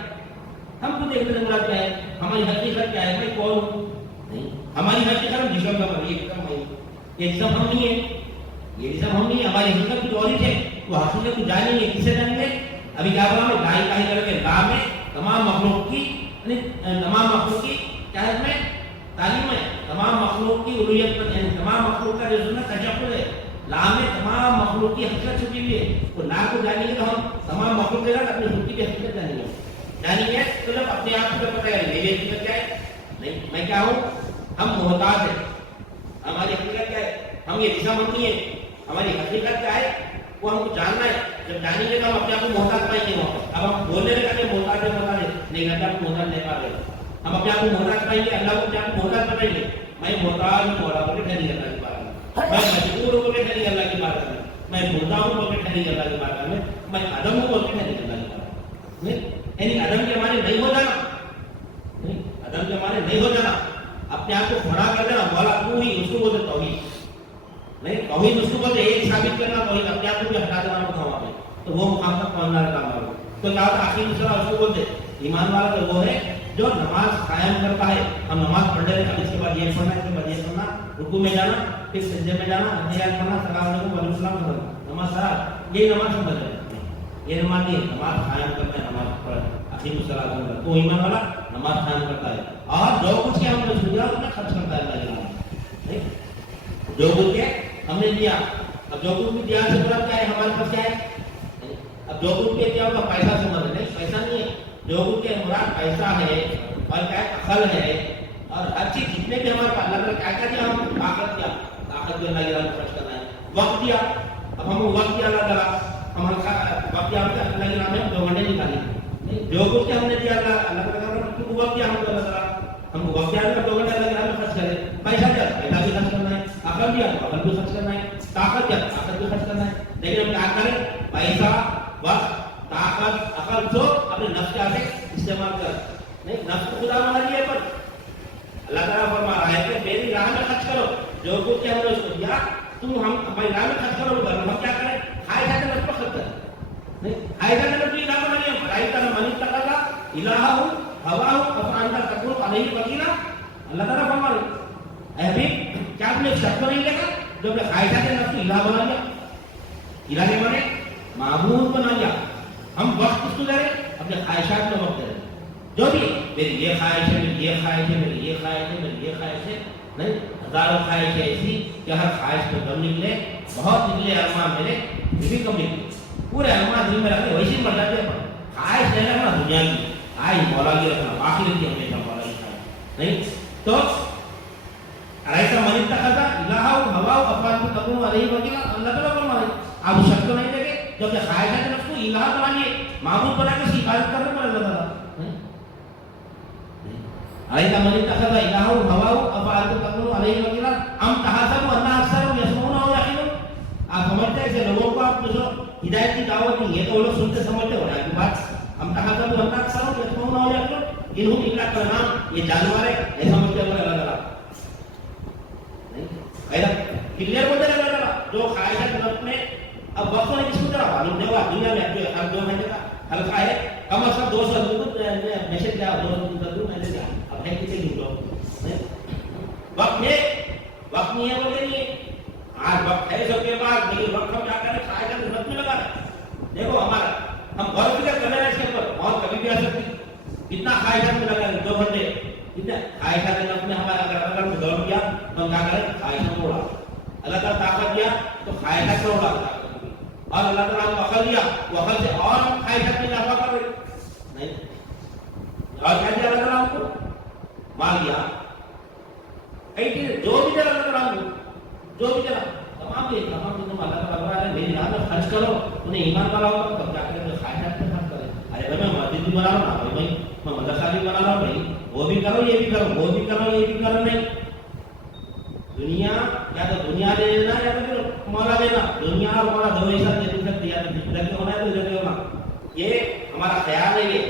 ہم کو دیکھنے سے مراد کیا ہے؟ ہماری حقیقت کیا ہے؟ بھائی کون نہیں ہماری حقیقت ہم جسم کا بنی یہ جسم ہم نہیں ہے. یہ جسم ہم نہیں ہے. ہماری حقیقت کچھ اور ہی ہے. وہ حقیقت کو جانیں گے کسے جانیں گے؟ ابھی کیا بولا میں گائے کاہی کر کے لا میں تمام مخلوق کی کیا ہے میں تعلیم ہے. تمام مخلوق کی الوہیت پر تمام مخلوق کا جو تشکل ہے لا میں تمام مخلوق کی حقیقت چھپی ہوئی ہے. تو لا کو جانیں گے تو ہم تمام مخلوق کے ساتھ اپنی خود کی حقیقت جانیں گے تو جب اپنے آپ کو پتہ ہے میری حقیقت کیا ہے نہیں میں کیا ہوں. ہم محتاج ہیں. ہماری حقیقت کیا ہے؟ ہم یہ جسم ہم نہیں ہے. ہماری حقیقت کیا ہے وہ ہم کو جاننا ہے. جب جانیں گے تو ہم اپنے آپ کو محتاج پائیں گے. اب ہم بولنے میں کہتے ہیں محتاج نہیں کرتے آپ کو محتاج نہیں پا رہے. ہم اپنے آپ کو محتاج پائیں گے اللہ کو اپنے آپ کو محتاج بتائیں گے. میں محتاج ہوں مولا بولے ٹھہری اللہ کی بات میں. میں مجبور ہوں بولے ٹھہری اللہ کی بات میں. میں بھولا ہوں بولے ٹھہری اللہ کی بات میں. میں عدم ہوں بولے ٹھہری اللہ کی بات میں. یعنی عدم کے معنی نہیں ہو جانا. عدم کے معنی نہیں ہو جانا. اپنے آپ کو کھڑا کر دینا مولا تو ہی اس کو بولتے توحید نہیں. توحید اس کو بولتے ایک ثابت کرنا توحید اپنے آپ کو بھی ہٹا دینا ہوتا وہاں پہ تو وہ مقام تک پہنچنا رہتا ہمارا. تو کیا ہوتا آخری دوسرا اس کو بولتے ایمان والا تو وہ ہے جو نماز قائم کرتا ہے. ہم نماز پڑھ رہے ہیں اس کے بعد یہ پڑھنا اس کے بعد یہ پڑھنا رکوع میں جانا پھر سجدے میں جانا اتحیات پڑھنا سلام علیکم وعلیکم السلام کرنا نماز سارا یہ نماز سمجھ رہے ہیں. یہ نماز نہیں نماز قائم کرتا ہے. نماز پڑھ اخیر الصلاۃ کرتا تو ایمان والا نماز قائم کرتا ہے اور جو کچھ ہم نے سنا اس میں خرچ کرتا ہے اللہ جل جو کچھ ہے ہم نے دیا. اب جو کچھ بھی دیا سے مراد کیا ہے, ہمارے پاس کیا ہے. اب جو کچھ بھی دیا ہوگا پیسہ سے مراد نہیں, پیسہ نہیں ہے. جو کچھ کے مراد پیسہ ہے اور کیا ہے عقل ہے اور ہر چیز جتنے بھی ہمارے پاس اللہ کیا کیا دیا, ہم طاقت دیا, طاقت بھی اللہ کی راہ میں خرچ کرنا ہے. وقت دیا, اب ہم وقت دیا اللہ تعالیٰ, ہم ہلکا وقت دیا اللہ کی راہ میں 2 گھنٹے نکالی. جو کچھ ہم نے دیا اللہ تعالیٰ وقت دیا ہم کو اللہ تعالیٰ, ہم کو وقت دیا 2 گھنٹے اللہ کی راہ میں خرچ کرے. پیسہ دیا پیسہ بھی خرچ کرنا ہے, عقل دیا عقل بھی خرچ کرنا ہے, طاقت دیا طاقت بھی خرچ کرنا ہے. لیکن ہم کیا کریں, پیسہ وقت طاقت عقل جو اپنے نفس کے آگے استعمال کر نہیں. نفس کو خدا بنا دیا, پر اللہ تعالیٰ فرما رہا ہے کہ میری راہ میں خرچ کرو. جو کچھ ہم نے اس کو دیا تم ہم ہماری راہ میں خرچ کرو. ہم کیا کریں, کھائے جاتے نفس کو خرچ کریں نہیں. کھائے جاتے نفس کی راہ بنا دیا. رائی تعالیٰ منی تقاضا الہ ہوں ہوا ہوں افعانتا تکون علیہ وکیلا. اللہ تعالیٰ فرما رہے ابھی کیا تم ایک شخص کو نہیں لے گا جو اپنے کھائے جاتے نفس کو الہ بنا دیا. الہ کے مانے معبود بنا دیا. ہم وقت اس کو دے رہے, اپنے خواہشات میں وقت دے رہے. جو بھی میری یہ خواہش ہے, میری یہ خواہش ہے, میری یہ خواہش ہے, میری یہ خواہش ہے نہیں. ہزاروں خواہش ہے ایسی کہ ہر خواہش پہ کم نکلے, بہت نکلے ارمان میرے بھی کم نکلے. پورے ارمان دل میں رکھے ویسے مر جاتے ہیں. خواہش نہیں رکھنا دنیا کی, خواہش مولا کی رکھنا, آخرت کی ہمیشہ مولا کی خواہش نہیں. تو ایسا من اتخذ الہ ہوا افعانتا تکون علیہ وکیلا. اللہ تعالیٰ فرما رہے آپ اس شخص کو نہیں دیں گے جو اپنے خواہشات نفس کو الہ بنا لیے, معبود بنا کے اس کی عبادت کر رہے پر اللہ تعالیٰ. ایسا من اتخذ الہ ہوا افعانتا تکون علیہ وکیلا ام تحسبوا ان اکثرهم یسمعون او یعقلون. آپ سمجھتے ہیں کہ لوگوں کو آپ جو ہدایت کی دعوت نہیں ہے تو وہ لوگ سنتے سمجھتے ہو رہا ہے کی بات. ہم تحسبوا ان اکثرهم یسمعون او یعقلون, انہم الا کالانعام, یہ جانور ہے ایسا سمجھتے ہیں اللہ تعالیٰ ایسا کلیئر بولتے ہیں اللہ تعالیٰ. جو خواہشات نفس میں اب وقت نے کس کو طرح معلوم نہیں ہوا دنیا میں ہر 2 مہینے کا ہلکا ہے, کم از کم 200 دودھ میسج کیا 200 دودھ میں نے دیا. اب ہے کتنے دن لوگ وقت ہے, وقت نہیں ہے بولتے نہیں. آج وقت ہے سب کے پاس, لیکن وقت ہم کیا کریں خواہشات نفس میں لگا رہے. دیکھو ہمارا ہم غور فکر کر رہے ہیں اس کے اوپر, موت کبھی بھی آ سکتی. کتنا خواہشات میں لگا رہے 2 گھنٹے, کتنا خواہشات نفس میں ہمارا اگر اللہ کو دور کیا تو ہم کیا کریں خواہشات کو اڑا. اللہ تعالیٰ طاقت دیا تو خواہشات کو اڑا, اور اللہ تعالیٰ کو عقل دیا وہ عقل سے اور خواہشات میں اضافہ کر رہے نہیں. اور کیا دیا اللہ تعالیٰ کو, مال دیا, کئی چیزیں جو بھی دیا اللہ تعالیٰ کو, جو بھی دیا تمام تم اللہ تعالیٰ میری راہ میں خرچ کرو. انہیں ایمان والا ہوگا تب جا کر خواہشات میں خرچ کرے. ارے بھائی میں مسجد بھی بنا رہا ہوں نا, بھائی میں مدرسہ بھی بنا رہا ہوں, بھائی وہ بھی کرو یہ بھی کرو, وہ بھی کرو یہ بھی کرو. نہیں, دنیا یا تو دنیا دے دینا یا تو پھر مولا دینا. دنیا اور مولا دو ایسا دے سکتے یا تو جگہ ہونا ہے تو جگہ ہونا. یہ ہمارا خیال ہے, یہ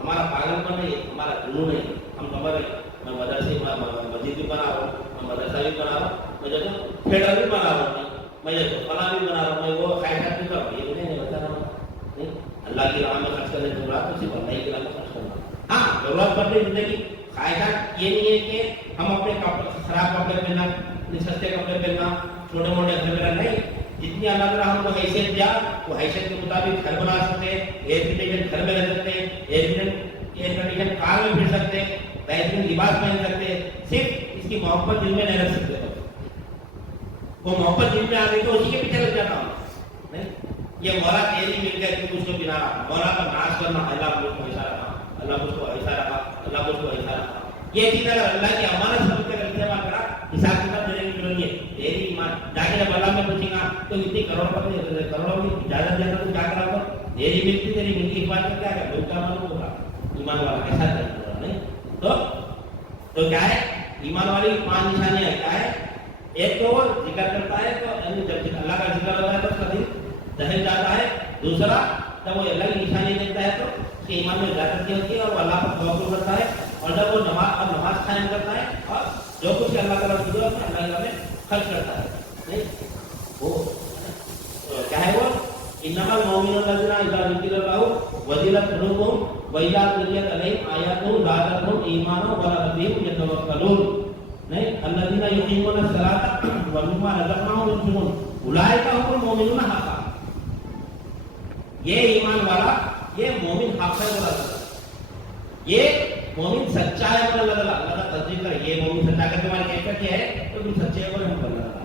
ہمارا پاگل پن ہے, ہمارا جنون ہے. ہم خبر ہے میں مدرسے مسجد بھی بنا رہا ہوں, میں مدرسہ بھی بنا رہا ہوں, میں جو تھیٹر بھی بنا رہا ہوں, میں جو فلاں بھی بنا رہا ہوں, میں وہ خواہشات بھی کر رہا ہوں. یہ نہیں بتا رہا ہوں اللہ کی راہ میں خرچ کرنے کی ضرورت تو صرف اللہ کی راہ میں خرچ کرنا. ہاں ضرورت پڑتی ہے زندگی. خواہشات یہ نہیں ہے کہ ہم اپنے خراب کپڑے پہننا, سستے کپڑے پہننا, چھوٹے موٹے گھر پہننا نہیں. جتنی اللہ تعالیٰ ہم کو حیثیت دیا وہ حیثیت کے مطابق گھر بنا سکتے ہیں, ایئر کنڈیشن گھر میں رہ سکتے ہیں, ایئر کنڈیشن کار میں پھر سکتے ہیں, بہترین لباس پہن سکتے ہیں. صرف اس کی محبت دل میں نہیں رکھ سکتے. وہ محبت دل میں آ گئی تو اسی کے پیچھے لگ جاتا ہوں. یہ مولا تیری مل گیا کہ اس کو بنا رہا, مولا کا ناش کرنا, اللہ مجھ کو ایسا رکھا, اللہ مجھ کو ایسا رکھا, اللہ مجھ کو ایسا رکھا. یہ چیز اگر اللہ کی امانت سمجھ کر استعمال کرا, حساب کتاب دینے کی ضرورت نہیں. تیری ایمان جا کے جب اللہ میں پوچھیں گا تو اتنی کروڑوں کی اجازت دینا تو کیا کرا کر تیری ملتی تیری ملکی حفاظت کیا ہے, لوگ کا معلوم ہوگا ایمان والا ایسا نہیں. تو کیا ہے ایمان والی 5 نشانیاں کیا ہے. ایک تو وہ ذکر کرتا ہے تو جب اللہ کا ذکر ہوتا ہے تو اس کا دل دہل جاتا ہے. دوسرا جب وہ اللہ کی نشانی دیکھتا ہے تو اس کے ایمان میں زیادتی ہوتی ہے اور وہ اللہ پر توقع کرتا ہے. اور جب وہ نماز قائم کرتا ہے اور جو کچھ اللہ تعالیٰ کی ضرورت ہے اللہ میں خرچ کرتا ہے. نہیں وہ کیا ہے وہ انما المؤمنون الذين اذا ذكر الله وجلت قلوبهم واذا تليت عليهم آياته زادتهم ایمانا وعلى ربهم يتوکلون. نہیں الذين يقيمون الصلاة ومما رزقناهم ينفقون اولئك هم المؤمنون حقا. یہ ایمان والا, یہ مومن حق ہے بولا اللہ, یہ مومن سچا ہے بولا اللہ. اللہ کا تصدیق کرے یہ مومن سچا کر تمہاری کیفیت کیا ہے تو تم سچے ہو ہم بول رہا.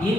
3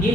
3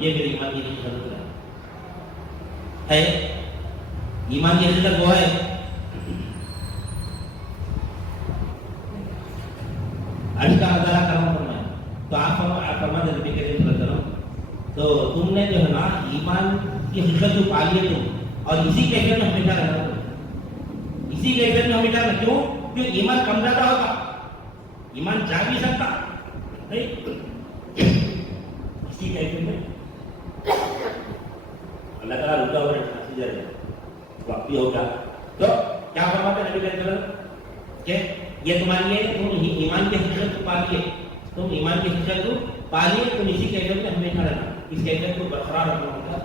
یہ میرے ایمان کی حقیقت ہے. ایمان کی حقیقت وہ ہے عرش کا نظارہ کرنا فرمایا. تو آپ فرماتے نبی کریم صلی اللہ علیہ وسلم تو تم نے جو ہے نا ایمان کی حقیقت کو پا لیے تم اور اسی کیفیت میں ہمیشہ رہنا ہوگا. اسی کیفیت میں ہمیشہ رہنا. کیوں؟ کیوں ایمان کم زیادہ ہوگا, ایمان جا بھی سکتا نہیں. اسی کیفیت میں اللہ تعالیٰ رکا ہوا ہے واقعی ہوگا. تو کیا فرماتے ہیں نبی صلی اللہ علیہ وسلم کہ یہ تمہاری ہے تم ایمان کی حقیقت کو پا لیے, تم ایمان کی حقیقت کو پا لیے, تم اسی کیفیت میں ہمیشہ رہنا, اس کیفیت کو برقرار رکھنا ہوگا.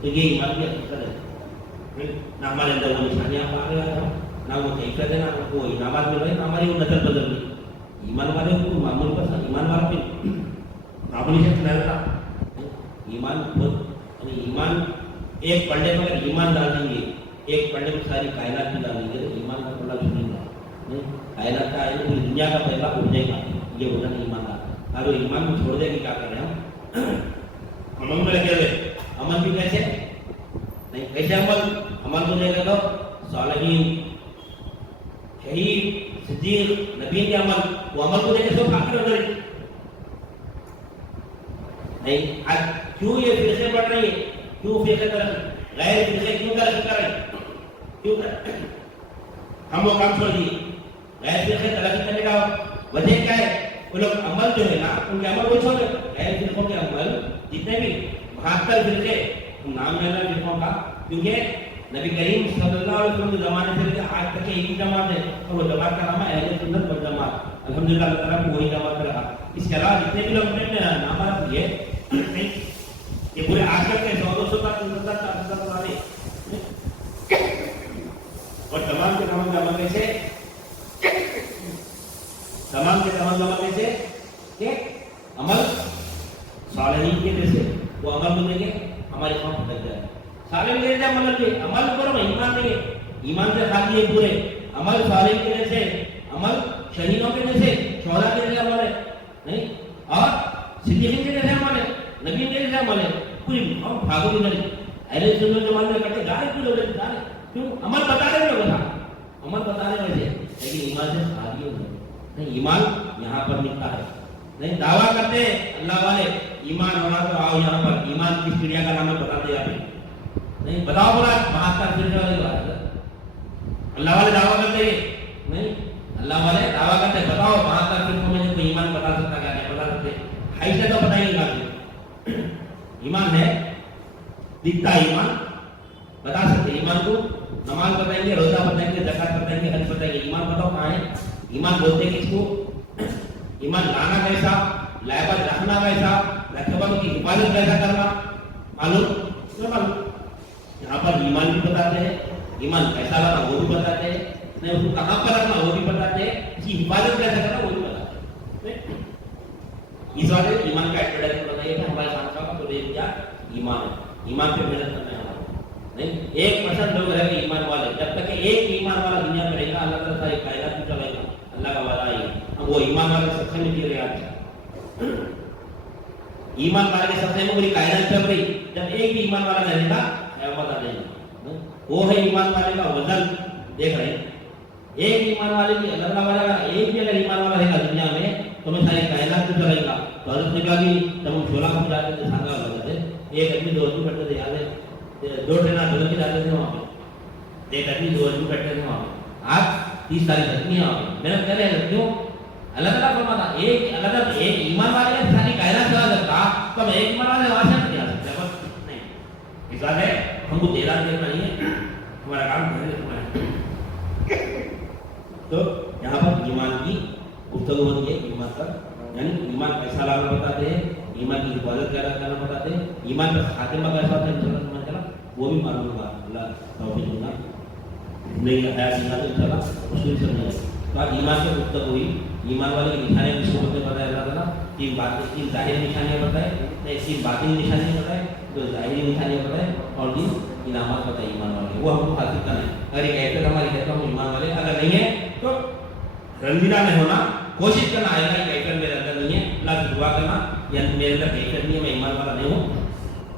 تو یہ ایمان کی حقیقت ہے. نہ ہمارے اندر وہ نشانیاں پا رہے ہیں, نہ وہ کیفیت ہے, نہ وہ انعامات مل رہے ہیں, نہ ہماری وہ نسل بدل رہی. ایمان والے کو معمول پر ایمان والا پہ معمولی شخص نہیں رہتا. ایمان خود ایمان ایک پڑھنے پر اگر ایمان ڈال دیں گے, ایک پڑھنے پر ساری کائنات بھی ڈال دیں گے تو ایمان کا پڑھنا بھی نہیں گا. کائنات کا پوری دنیا کا پیسہ اٹھ جائے گا. یہ ہوتا نہیں ایمان کا. اگر ایمان کو چھوڑ دیں گے کیا کر رہے ہیں ہم عمل میں لگے ہوئے. عمل بھی کیسے نہیں, کیسے عمل کو دیکھے تو صالحین, شہید, صدیق, نبی کے عمل, وہ عمل کو دیکھے تو کافی ہو گئے نہیں. آج کیوں یہ فرقے پڑھ رہی ہے, کیوں فرقے غیر فرقے کیوں ترقی کر رہے ہیں, کیوں ہم وہ کام چھوڑ دیے. غیر فرقے ترقی کرنے کا وجہ کیا ہے؟ وہ لوگ عمل جو ہے نا ان کے عمل کو چھوڑ دیں. غیر فرقوں کے عمل جتنے بھی 72 فرقے نام لینا فرقوں کا, کیونکہ نبی کریم صلی اللہ علیہ وسلم کے زمانے سے لے کے آج تک ایک ہی جماعت ہے اور وہ جماعت کا نام ہے اہل سنت والجماعت. الحمدللہ اللہ تعالیٰ کو وہی جماعت رہا. اس کے علاوہ جتنے بھی لوگ نے نامات لیے یہ پورے آج تک کے 200 کا والے اور تمام کے تمام عمل میں سے کہ عمل صالحین کے جیسے وہ عمل کو دیں گے ہمارے قوم پھٹک جائے. صالحین کے جیسے عمل کے عمل کرو, ایمان نہیں ہے, ایمان سے خالی ہے پورے عمل. صالحین کے جیسے عمل شہیدوں کے جیسے, شہداء کے جیسے عمل ہے نہیں, اور صدیقین کے جیسے عمل ہے, نبی کے جیسے عمل ہے. پوری ہم بھاگو بھی نہیں. اہل سنت جو عمل کرتے جا رہے, کیوں لوگ جا رہے, کیوں عمل بتا رہے ہیں, بتا عمل بتا رہے ویسے, لیکن ایمان سے خالی ہو نہیں. ایمان یہاں پر نکلا ہے نہیں. دعویٰ کرتے اللہ والے ایمان ہونا تو آؤ یہاں پر. ایمان کس چڑیا کا نام ہے بتا دے آپ نہیں, بتاؤ بولا 72 فرقے والی بات ہے. اللہ والے دعویٰ کرتے نہیں, اللہ والے دعویٰ کرتے بتاؤ 72 فرقوں میں کوئی ایمان بتا سکتا کیا نہیں بتا سکتے. ایسے تو بتائیں گے ایمان ہے, دکھتا ایمان بتا سکتے. ایمان کو نماز بتائیں گے, روزہ بتائیں گے, زکات بتائیں گے, حج بتائیں گے. ایمان بتاؤ کہاں ہے؟ ایمان بولتے کس کو؟ ایمان لانا کیسا, لائبہ رکھنا کیسا, رکھبہ کی حفاظت کیسا کرنا معلوم. یہاں پر ایمان بھی بتاتے ہیں, ایمان کیسا لانا وہ بھی بتاتے ہیں, نہیں اس کو کہاں پر رکھنا وہ بھی بتاتے ہیں, اس کی حفاظت کیسا کرنا وہ بھی بتاتے ہیں. اس وجہ سے ایمان کا ایڈورٹائزمنٹ بتائیے کہ ہمارے خانقاہ کا تو یہ کیا ایمان ہے. ایمان پہ محنت کرنا ہے نہیں. 1% لوگ رہے گے ایمان والے. جب تک کہ ایک ایمان والا دنیا میں رہے گا اللہ تعالیٰ ساری کائنات میں چلے گا. اللہ کا وعدہ ہے. ہم وہ ایمان والے سب سے میں جی رہے آج. ایمان والے کے سب سے میں پوری کائنات چل رہی. جب ایک بھی ایمان والا رہے گا قیامت آ جائے گی. وہ ہے ایمان والے کا وزن دیکھ رہے ہیں. ایک ایمان والے کی اللہ والا کا ایک بھی اگر ایمان والا رہے گا دنیا میں تو میں ساری کائنات میں چلے گا. تو حضرت نے کہا کہ جب ہم شولہ کو جاتے تھے سانگا لگا تھے, ایک آدمی 2 آدمی بیٹھتے تھے, یاد ہے 2 ٹریناں ڈھول کے جاتے تھے وہاں پہ, ایک آدمی 2 آدمی بیٹھتے تھے وہاں پہ. آج 30 تاریخ آدمی وہاں پہ محنت کر رہے ہیں. کیوں؟ اللہ تعالیٰ فرماتا ایک اللہ تعالیٰ ایک ایمان والے کا ساری کائنات چلا سکتا تو ہم ایک ایمان والے وہاں سے نہیں آ سکتے. بس نہیں, اس بات ہے ہم کو دیران دیکھنا نہیں ہے, ہمارا کام کرنا ہے. تو یہاں پر ایمان کی گفتگو ہوتی ہے. ایمان پر یعنی ایمان کیسا لانا بتاتے ہیں, ایمان کی حفاظت کیسا کرنا بتاتے ہیں, ایمان پر خاتمہ کیسا ہوتا ہے انشاءاللہ چلا وہ بھی معلوم ہوگا. اللہ توفیق دے نہیں حیات ایمان انشاءاللہ اصول سمجھے. تو آج ایمان سے گفتگو ہوئی. ایمان والے کی نشانیاں کس کو بتایا اللہ تعالیٰ, 3 باتیں, 3 ظاہری نشانیاں بتائے, 3 باطنی نشانیاں بتائے, 2 ظاہری نشانیاں بتائے اور 3 انعامات بتائے ایمان والے. وہ ہم کو حاصل کرنا ہے. اگر ایک ایسے ہماری کہتا ہوں ایمان والے اگر نہیں ہے تو رنجیدہ نہیں ہونا, کوشش کرنا ہے کہ ایسے میرے اندر نہیں ہے. اللہ سے دعا کرنا یا میرے اندر حیثیت نہیں ہے، میں ایمان والا نہیں ہوں،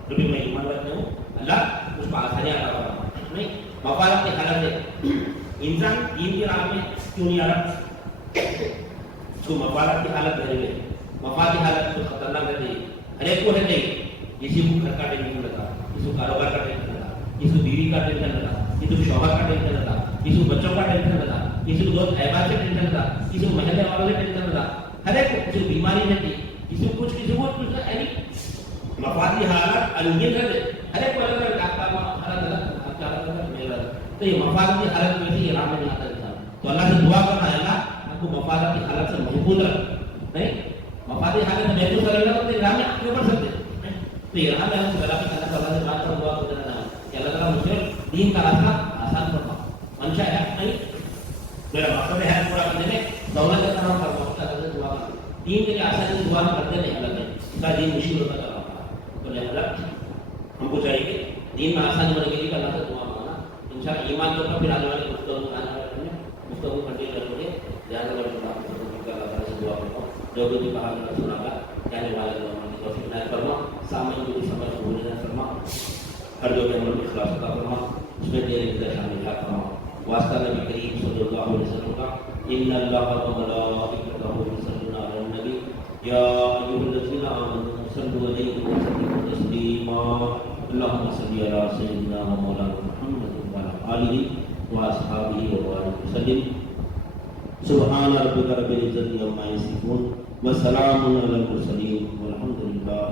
پھر بھی میں ایمان رکھتا ہوں، اللہ اس کو آسانی عطا فرما. نہیں مفادات کی حالت ہے، انسان دین کی راہ میں کیوں نہیں آ رہا؟ اس کو مفادات کی حالت رہے گی، مفاد کی حالت تو خطرناک رہتی ہے. ہر ایک کو رہتے ہی، کسی کو گھر کا ٹینشن رہتا، کسی کو کاروبار کا ٹینشن رہتا، کسی کو بیوی کا ٹینشن رہتا، کسی کو شوہر کا ٹینشن رہتا، کسی کو بچوں کا ٹینشن رہتا، کسی کو دوست احباب سے ٹینشن رہتا، کسی کو محلے والوں سے ٹینشن رہتا. ہر ایک کو کسی کو بیماری رہتی، کسی کو کچھ یعنی مفاد کی حالت الگ رہتے، ہر ایک کو الگ الگ آپ کا حالت الگ میرا. تو یہ مفاد کی حالت میں سے یہ راہ میں نہیں آتا انسان. تو اللہ سے دعا کرنا ہے، اللہ آپ کو مفادات کی حالت سے محفوظ رکھ. نہیں مفادی حالت میں محفوظ کرے گا تو راہ میں آپ کیوں بڑھ سکتے. تو یہ راہ میں ہم گلا پہ اللہ تعالیٰ سے بات کر دعا کرتے رہنا کہ اللہ تعالیٰ مجھے دین کا راستہ آسان کرنا. منشا ہے نہیں میرا مقصد ہے پورا کرنے میں دولت کا کام کرنا، اللہ سے دعا کرنا. دین کے لیے آسانی سے دعا کرتے نہیں اللہ نے اس کا دین مشکل ہوتا چلا رہا. تو لہٰذا ہم کو چاہیے کہ دین میں آسانی بنے کے لیے اللہ سے دعا مانگنا. انشاءاللہ ایمان کے اوپر پھر آنے والے گفتگو کنٹینیو کریں گے. زیادہ اللہ تعالیٰ سے دعا کرتا ہوں جو بھی کہا میں سنا گا کہنے والے کی توفیق عنایت فرما، سامنے کو بھی سمجھ کو بولنا فرما، ہر جو کہ عمل میں اخلاص عطا فرما، اس میں تیرے اندر شامل فرما. واسطہ نبی کریم صلی اللہ علیہ وسلم کا ان اللہ و ملائکتہ یصلون علی النبی یا ایھا الذین آمنوا صلوا علیہ وسلموا تسلیما. اللهم صل علی سیدنا و مولانا محمد وعلی آلہ واصحابہ وبارک وسلم. سبحان ربک رب العزۃ عما یصفون وسلام علی المرسلین والحمد للہ.